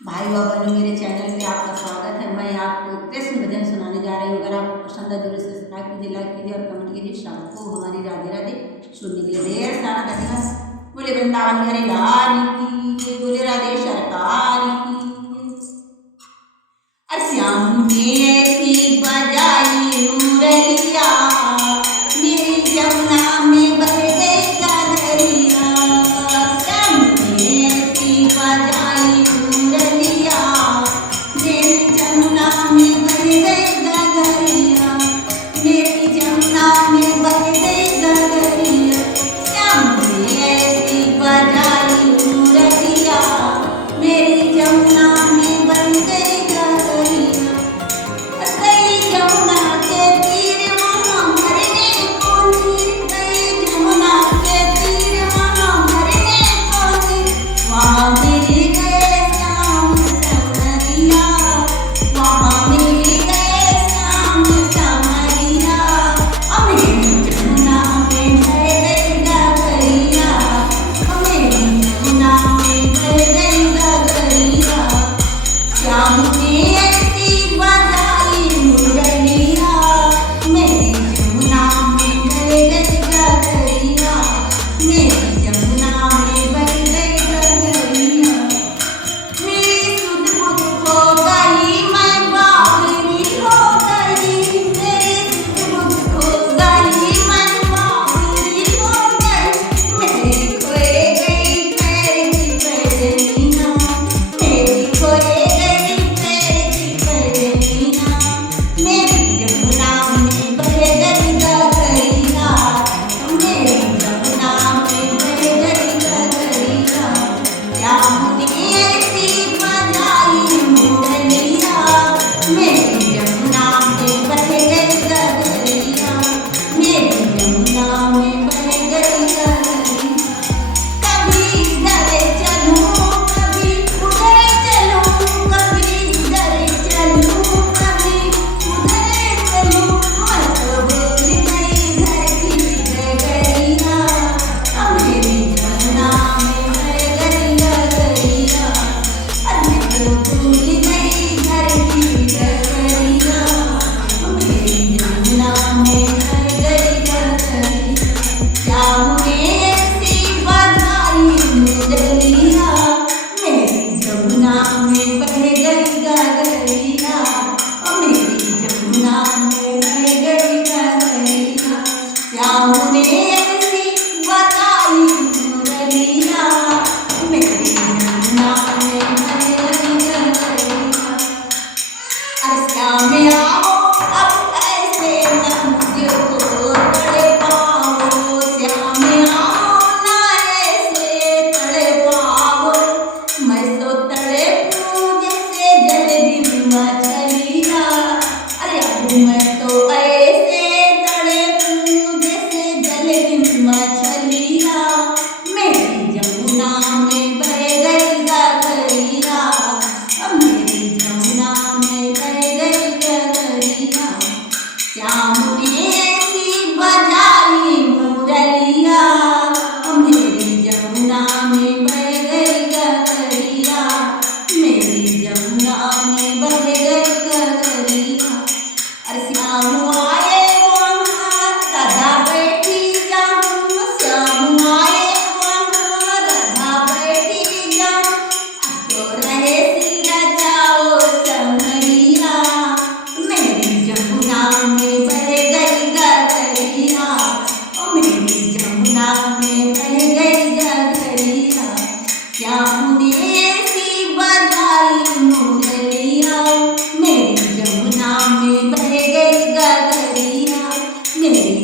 भाई और बहनों, मेरे चैनल पे आपका स्वागत है। मैं आपको कृष्ण भजन सुनाने जा रही हूँ। अगर आपको पसंद है जरूर सब्सक्राइब कीजिए, लाइक कीजिए और कमेंट कीजिए। सबको हमारी राधे राधे। सुनने के लिए ढेर सारा धन्यवाद। बोले वृंदावन बिहारी लाल की, बोले राधे सरकार की। श्याम ने ऐसी बजाई मुरलिया, मेरी जमुना में बह गई गगरिया। श्याम ने ऐसी बजाई मुरलिया, मेरी जमुना में बह गई गगरिया, मेरी जमुना में बह गई गगरिया। श्याम ने ऐसी बजाई मुरलिया, मेरी जमुना में बह गई जमुना के तीर वहाँ मरने को नीर, गई जमुना के तीर वहाँ मरने को नीर। वहाँ मिल गए श्याम समरिया, वहाँ मिल गए श्याम समरिया। मेरी जमुना में बह गई गगरिया, मेरी जमुना में बह गई गगरिया। श्याम ने ऐसी बजाई मुरलिया, मेरी जमुना में बह गई गगरिया, मेरी जमुना में बह गई गगरिया। मेरी सुध बुध खो गई, मैं बावरी हो गई, मेरी सुध बुध खो गई, मैं बावरी हो गई। मेरी खोए गई पैर की पैजनिया, मेरी खोए गई पैर की पैजनिया। मेरी जमुना में बह गई गगरिया, मेरी जमुना में बह गई गगरिया। श्याम ने ऐसी बजाई मुरलिया, मेरी जमुना में बह गई गगरिया, मेरी जमुना में बह गई गगरिया। कभी इधर चलूं कभी उधर चलूं, कभी इधर चलूं कभी उधर चलूं। मैं तो भूल गई घर की गगरिया, मेरी जमुना में बह गई गगरिया। मैं तो भूल गई घर की गगरिया, मेरी जमुना में बह गई गगरिया। श्याम ने ऐसी बजाई मुरलिया, मेरी जमुना में बह गई गगरिया, मेरी जमुना में बह गई गगरिया। श्याम ने ऐसी बजाई मुरलिया, मेरी जमुना में बह गई गगरिया। श्याम आओ अब ऐसे न मुझको तड़पाओ, श्याम आओ ना ऐसे तड़पाओ। मैं तो तड़पूं जैसे जलेबी मछलिया, अरे अब मैं तो ऐसे तड़पूं जैसे जलेबी मछलिया। मेरी जमुना में बह गई गगरिया, मेरी जमुना में बह गई गगरिया। श्याम ने ऐसी बजाई मुरलिया, मेरी जमुना में बह गई गगरिया, मेरी जमुना में बह गई गगरिया। श्याम आए वहाँ राधा बैठी जाऊँ, श्याम आए वहाँ राधा बैठी जाऊँ। तो रहे सिरा जाओ समरिया, मेरी जमुना में बह गई गगरिया, मेरी जमुना में बह गई गगरिया। श्याम ने ऐसी बजाई मुरलिया, मेरी जमुना में बह गई गगरिया, मेरी